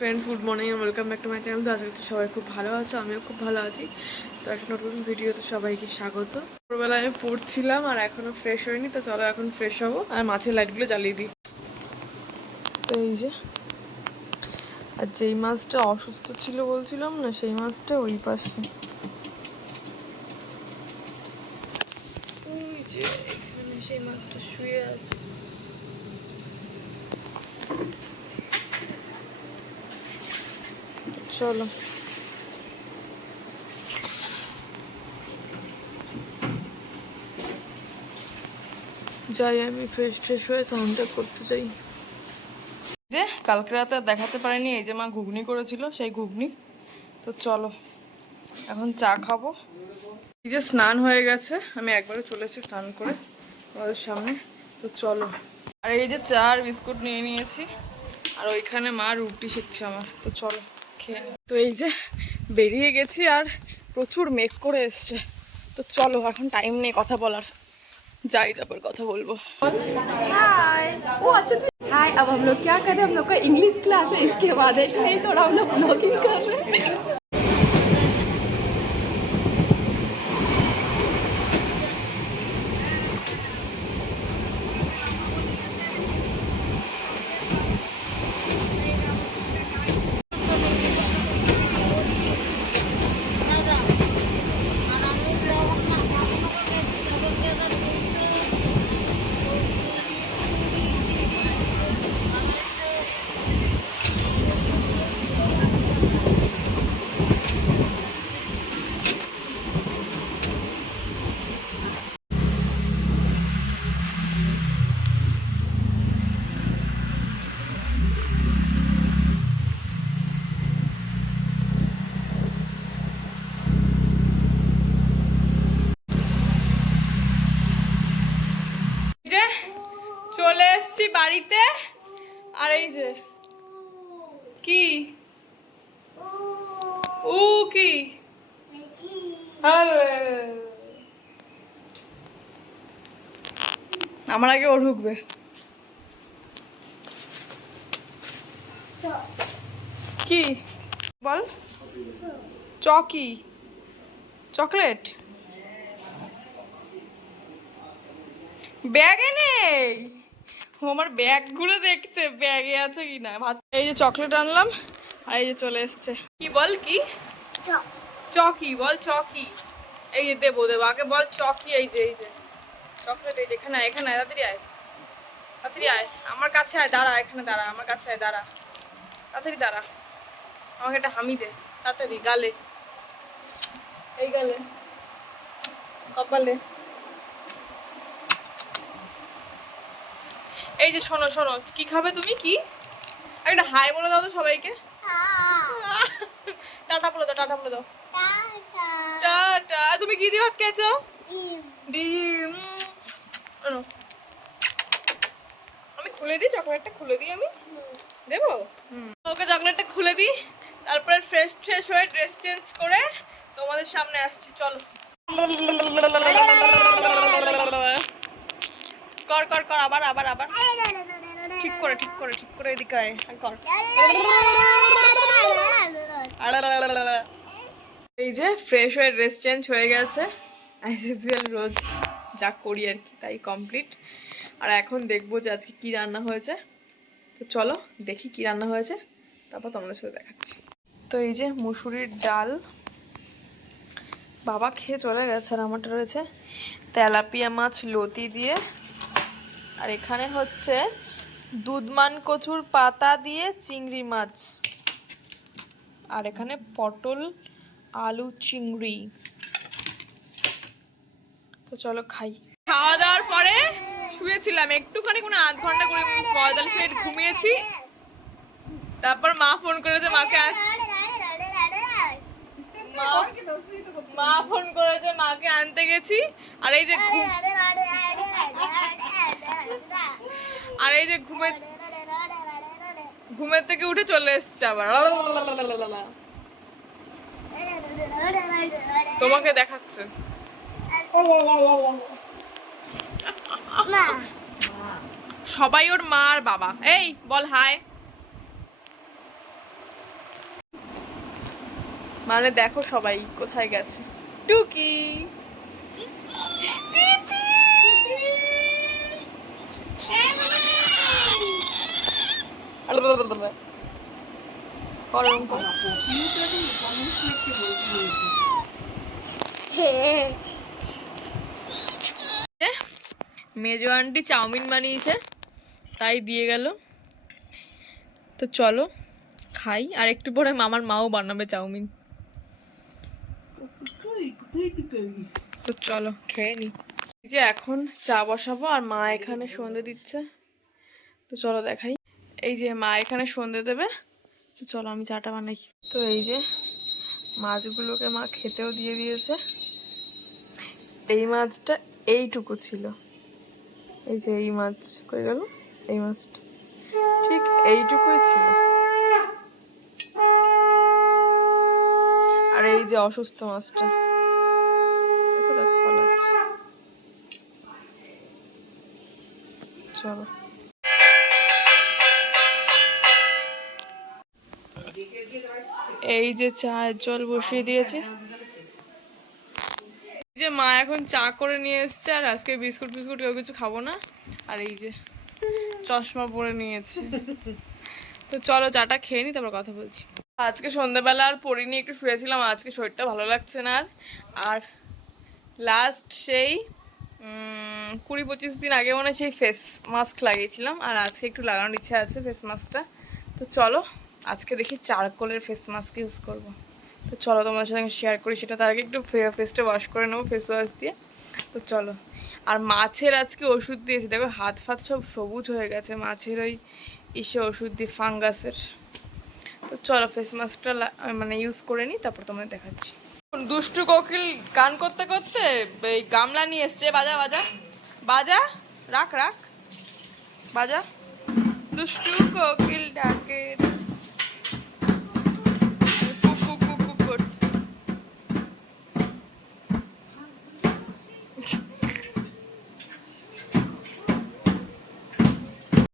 Friends, good morning and welcome back to my channel. তো আজকে সবাই খুব ভালো আছো, আমিও খুব ভালো আছি। তো একটা নতুন ভিডিওতে সবাইকে স্বাগত। ভোরবেলায় আমি পড়ছিলাম আর এখনো ফ্রেশ হয়নি, তো চলো এখন ফ্রেশ হবো আর মাছের লাইটগুলো জ্বালিয়ে দিই। তো এই যে, আর যেই মাছটা অসুস্থ ছিল বলছিলাম না, সেই মাছটা ওই পাশে, ওই যে এখানে সেই মাছটা শুয়ে আছে। চলো যাই, আমি ফ্রেশ হয়ে স্নানটা করতে যাই। যে কালকে রাতে আর দেখাতে পারিনি, এই যে মা ঘুগনি করেছিল সেই ঘুগনি। তো চলো এখন চা খাবো। এই যে স্নান হয়ে গেছে, আমি একবারে চলে এসেছি স্নান করে আমাদের সামনে। তো চলো, আর এই যে চা আর বিস্কুট নিয়ে নিয়েছি, আর ওইখানে মা রুটি শিখছে আমার। তো চলো খেয়ে নি। তো এই যে বেরিয়ে গেছি আর প্রচুর মেঘ করে এসছে। তো চলো, এখন টাইম নেই কথা বলার, যাই তারপর কথা বলবো। हाय वो अच्छा हाय। अब हम लोग क्या कर रहे हैं, हम लोग का इंग्लिश क्लास है, इसके बाद है नहीं थोड़ा हम लोग ब्लॉगिंग कर रहे हैं। যে চলে এসছি বাড়িতে, আর এই যে কি ও কি আমার আগে ও ঢুকবে। কি বল? চকি চকলেট ব্যাগে নেই, ও আমার ব্যাগগুলো দেখছে ব্যাগে আছে কিনা। ভাত, এই যে চকলেট আনলাম আর এই যে চলে এসছে। কি বল? কি চকি বল? চকি, এই যে দেবো আগে বল চকি। এই যে চকলেট, এই যে এখানে এখানে তাড়াতাড়ি আয়, তাড়াতাড়ি আয় আমার কাছে আয়, দাঁড়া এখানে দাঁড়া, আমার কাছে আয়, দাঁড়া তাড়াতাড়ি দাঁড়া, আমাকে একটা হামি দে তাড়াতাড়ি, গালে, এই গালে, কপালে। এই যে শোনো শোনো, কি খাবে তুমি? কি একটা হাই বলে দাও তো সবাইকে, টাটা বলে দাও, টাটা বলে দাও, টাটা। তুমি কি দিয়ে ভাত খেয়েছো? ডিম। আমি খুলে দিই চকলেটটা, খুলে দিই, আমি দেবো। ওকে চকলেটটা খুলে দিই, তারপরে ফ্রেশ হয়ে ড্রেস চেঞ্জ করে তোমাদের সামনে আসছি। চলো কর কর কর, আবার আবার আবার ঠিক করে এদিকে আয় কর। এই যে ফ্রেশ হয়ে ড্রেস চেঞ্জ হয়ে গেছে, অ্যাজ ইউজুয়াল রোজ যা করি আর কি তাই কমপ্লিট। আর এখন দেখবো যে আজকে কি রান্না হয়েছে। তো চলো দেখি কি রান্না হয়েছে, তারপর তোমাদের সাথে দেখাচ্ছি। তো এই যে মুসুরির ডাল বাবা খেয়ে চলে গেছে, আর আমারটা রয়েছে তেলাপিয়া মাছ লতি দিয়ে, আর এখানে হচ্ছে দুধমান কচুর পাতা দিয়ে চিংড়ি মাছ, আর এখানে পটল আলু চিংড়ি। তো চলো খাই। খাওয়া দাওয়ার পরে শুয়েছিলাম একটুখানি, কোনো আধ ঘন্টা করে 45 মিনিট ঘুমিয়েছি। তারপর মা ফোন করেছে, মা ফোন করেছে, মাকে আনতে গেছি। আর এই যে ঘুমের থেকে উঠে চলে এসছে আবার, তোমাকে দেখাচ্ছে। সবাই ওর মা আর বাবা। এই বল হাই, মানে দেখো সবাই কোথায় গেছে। টুকি মেজো আন্টি চাউমিন বানিয়েছে, তাই দিয়ে গেল। তো চলো খাই, আর একটু পরে আমার মাও বানাবে চাউমিন। তো চলো খেয়ে নি। যে এখন চা বসাবো আর মা এখানে সন্ধে দিচ্ছে। তো চলো দেখাই। এই যে মা এখানে সন্ধে দেবে, তো চলো আমি চাটা বানাই। তো এই যে মাছগুলোকে মা খেতেও দিয়ে দিয়েছে। এই মাছটা এইটুকু ছিল, এই যে এই মাছ কই গেল, এই মাছটা ঠিক এইটুকুই ছিল। আর এই যে অসুস্থ মাছটা দেখো দেখো পালাচ্ছে। চলো এই যে চায়ের জল বসিয়ে দিয়েছে। যে মা এখন চা করে নিয়ে এসছে, আর আজকে বিস্কুট ফিস্কুট কেউ কিছু খাবো না। আর এই যে চশমা পরে নিয়েছে। তো চলো চাটা খেয়ে নি, তারপর কথা বলছি। আজকে সন্ধ্যাবেলা আর পড়িনি, একটু শুয়েছিলাম। আজকে শরীরটা ভালো লাগছে না। আর লাস্ট সেই 20-25 দিন আগে মনে সেই ফেস মাস্ক লাগিয়েছিলাম, আর আজকে একটু লাগানোর ইচ্ছা আছে ফেস মাস্কটা। তো চলো আজকে দেখি চারকোলের ফেস মাস্ক ইউজ করব। তো চলো তোমাদের সঙ্গে শেয়ার করি সেটা। তার আগে একটু ফেসটা ওয়াশ করে নেবো ফেস ওয়াশ দিয়ে। তো চলো। আর মাছের আজকে ওষুধ দিয়েছি, দেখো হাত ফাত সব সবুজ হয়ে গেছে মাছের ওই ওষুধ দিয়ে, ফাঙ্গাসের। তো চলো ফেস মাস্কটা মানে ইউজ করে নিই, তারপর তোমাদের দেখাচ্ছি। দুষ্টু কোকিল গান করতে করতে এই গামলা নিয়ে এসছে। বাজা বাজা বাজা, রাখ রাখ, বাজা। দুষ্টু কোকিল ডাকে করছে।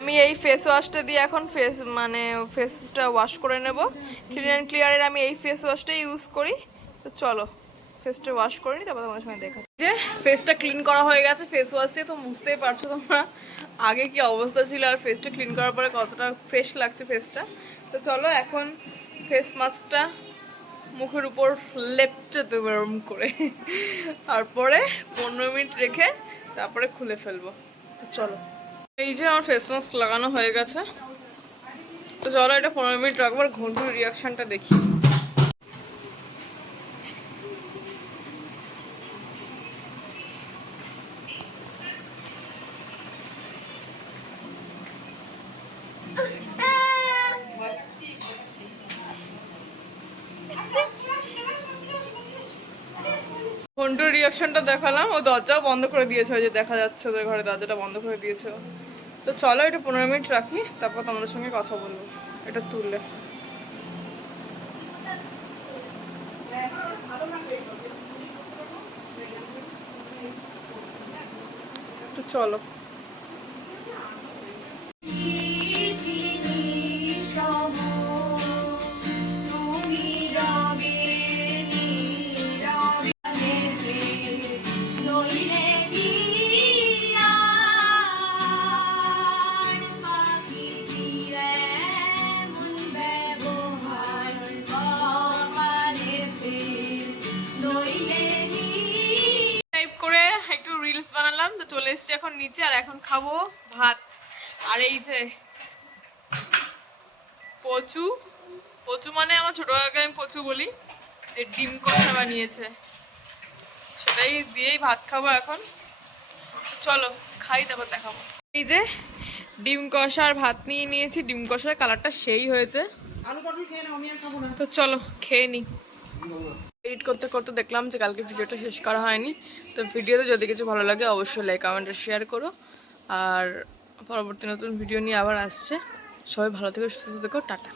আমি এই ফেস ওয়াশটা দিয়ে এখন ফেসটা ওয়াশ করে নেব। ক্লিন অ্যান্ড ক্লিয়ারের আমি এই ফেস ওয়াশটাই ইউজ করি। তো চলো ফেসটা ওয়াশ করে নিই, তারপর তোমার সঙ্গে দেখা। যে ফেসটা ক্লিন করা হয়ে গেছে ফেস ওয়াশ দিয়ে। তো বুঝতেই পারছো তোমরা আগে কি অবস্থা ছিল, আর ফেসটা ক্লিন করার পরে কতটা ফ্রেশ লাগছে ফেসটা। তো চলো এখন ফেস মাস্কটা মুখের উপর লেপটে দেবো এরম করে, তারপরে 15 মিনিট রেখে তারপরে খুলে ফেলবো। তো চলো এই যে আমার ফেস মাস্ক লাগানো হয়ে গেছে। তো চলো এটা 15 মিনিট রাখবো, আর ঘন্টুর রিয়াকশনটা দেখি। ঘন্টুর রিয়াকশনটা দেখালাম, ও দরজাও বন্ধ করে দিয়েছে, ওই যে দেখা যাচ্ছে ওদের ঘরে দরজাটা বন্ধ করে দিয়েছে। তো চলো এটা 15 মিনিট রাখি, তারপর তোমাদের সঙ্গে কথা বলবো এটা তুললে। তো চলো একটু রিলস বানালাম। তো চলে এসছি এখন নিচে, আর এখন খাবো ভাত। আর এই যে পচু, পচু মানে আমার ছোট কাকাকে আমি পচু বলি, যে ডিম কষা বানিয়েছে, সেটাই দিয়েই ভাত খাবো এখন। চলো খাই, তারপর দেখাবো। এই যে ডিম কষা আর ভাত নিয়ে নিয়েছি। ডিম কষার কালারটা সেই হয়েছে। তো চলো খেয়ে নি। এডিট করতে করতে দেখলাম যে কালকে ভিডিওটা শেষ করা হয়নি। তো ভিডিওতে যদি কিছু ভালো লাগে অবশ্যই লাইক কমেন্টে শেয়ার করো। আর পরবর্তী নতুন ভিডিও নিয়ে আবার আসছে। সবাই ভালো থেকো, সুস্থ থেকো, টাটা।